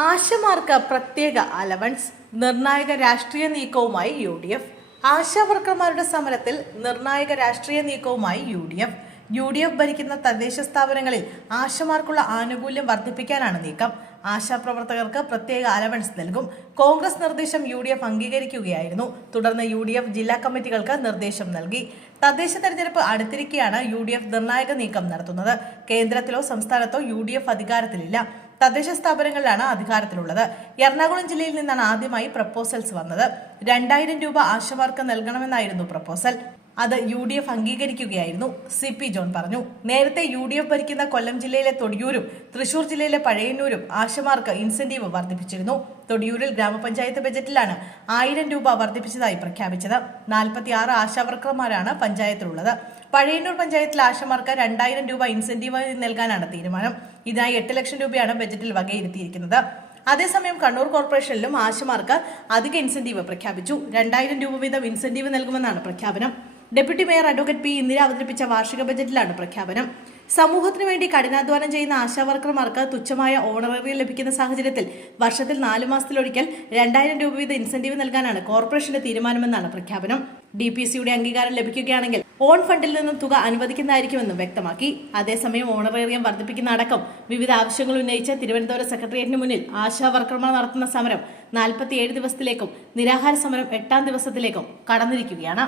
ആശമാർക്ക് പ്രത്യേക അലവൻസ് നിർണായക രാഷ്ട്രീയ നീക്കവുമായി യു ഡി എഫ്. ആശാവർക്കർമാരുടെ സമരത്തിൽ നിർണായക രാഷ്ട്രീയ നീക്കവുമായി U D F. U D F ഭരിക്കുന്ന തദ്ദേശ സ്ഥാപനങ്ങളിൽ ആശമാർക്കുള്ള ആനുകൂല്യം വർദ്ധിപ്പിക്കാനാണ് നീക്കം. ആശാപ്രവർത്തകർക്ക് പ്രത്യേക അലവൻസ് നൽകും. കോൺഗ്രസ് നിർദ്ദേശം യു ഡി എഫ് അംഗീകരിക്കുകയായിരുന്നു. തുടർന്ന് യു ഡി എഫ് ജില്ലാ കമ്മിറ്റികൾക്ക് നിർദ്ദേശം നൽകി. തദ്ദേശ തെരഞ്ഞെടുപ്പ് അടുത്തിരിക്കെയാണ് യു ഡി എഫ് നിർണായക നീക്കം നടത്തുന്നത്. കേന്ദ്രത്തിലോ സംസ്ഥാനത്തോ യു ഡി എഫ് അധികാരത്തിലില്ല. തദ്ദേശ സ്ഥാപനങ്ങളിലാണ് അധികാരത്തിലുള്ളത്. എറണാകുളം ജില്ലയിൽ നിന്നാണ് ആദ്യമായി പ്രപ്പോസൽസ് വന്നത്. രണ്ടായിരം രൂപ ആശമാർക്ക് നൽകണമെന്നായിരുന്നു പ്രപ്പോസൽ. അത് യു ഡി എഫ് അംഗീകരിക്കുകയായിരുന്നു. സി പി ജോൺ പറഞ്ഞു നേരത്തെ യു ഡി എഫ് ഭരിക്കുന്ന കൊല്ലം ജില്ലയിലെ തൊടിയൂരും തൃശൂർ ജില്ലയിലെ പഴയന്നൂരും ആശമാർക്ക് ഇൻസെന്റീവ് വർദ്ധിപ്പിച്ചിരുന്നു. തൊടിയൂരിൽ ഗ്രാമപഞ്ചായത്ത് ബജറ്റിലാണ് ആയിരം രൂപ വർദ്ധിപ്പിച്ചതായി പ്രഖ്യാപിച്ചത്. നാൽപ്പത്തി ആറ് ആശാവർക്കർമാരാണ് പഞ്ചായത്തിലുള്ളത്. പഴയന്നൂർ പഞ്ചായത്തിൽ ആശമാർക്ക് രണ്ടായിരം രൂപ ഇൻസെന്റീവായി നൽകാനാണ് തീരുമാനം. ഇതിനായി എട്ട് ലക്ഷം രൂപയാണ് ബജറ്റിൽ വകയിരുത്തിയിരിക്കുന്നത്. അതേസമയം കണ്ണൂർ കോർപ്പറേഷനിലും ആശമാർക്ക് അധിക ഇൻസെന്റീവ് പ്രഖ്യാപിച്ചു. രണ്ടായിരം രൂപ വീതം ഇൻസെന്റീവ് നൽകുമെന്നാണ് പ്രഖ്യാപനം. Deputy mayor advocate P Indira അവതരിപ്പിച്ച വാർഷിക ബജറ്റിലാണ് പ്രഖ്യാപനം. സമൂഹത്തിനു വേണ്ടി കഠിനാധ്വാനം ചെയ്യുന്ന ആശാവർക്കർമാർക്ക് തുച്ഛമായ ഓണറേറിയം ലഭിക്കുന്ന സാഹചര്യത്തിൽ വർഷത്തിൽ നാല് മാസത്തിലൊരിക്കൽ രണ്ടായിരം രൂപ വീത ഇൻസെന്റീവ് നൽകാനാണ് കോർപ്പറേഷന്റെ തീരുമാനമെന്നാണ് പ്രഖ്യാപനം. ഡി പി സിയുടെ അംഗീകാരം ലഭിക്കുകയാണെങ്കിൽ ഓൺ ഫണ്ടിൽ നിന്നും തുക അനുവദിക്കുന്നതായിരിക്കുമെന്നും വ്യക്തമാക്കി. അതേസമയം ഓണറേറിയം വർദ്ധിപ്പിക്കുന്ന അടക്കം വിവിധ ആവശ്യങ്ങൾ ഉന്നയിച്ച തിരുവനന്തപുരം സെക്രട്ടേറിയറ്റിന് മുന്നിൽ ആശാവർക്കർമാർ നടത്തുന്ന സമരം നാൽപ്പത്തിയേഴ് ദിവസത്തിലേക്കും നിരാഹാര സമരം എട്ടാം ദിവസത്തിലേക്കും കടന്നിരിക്കുകയാണ്.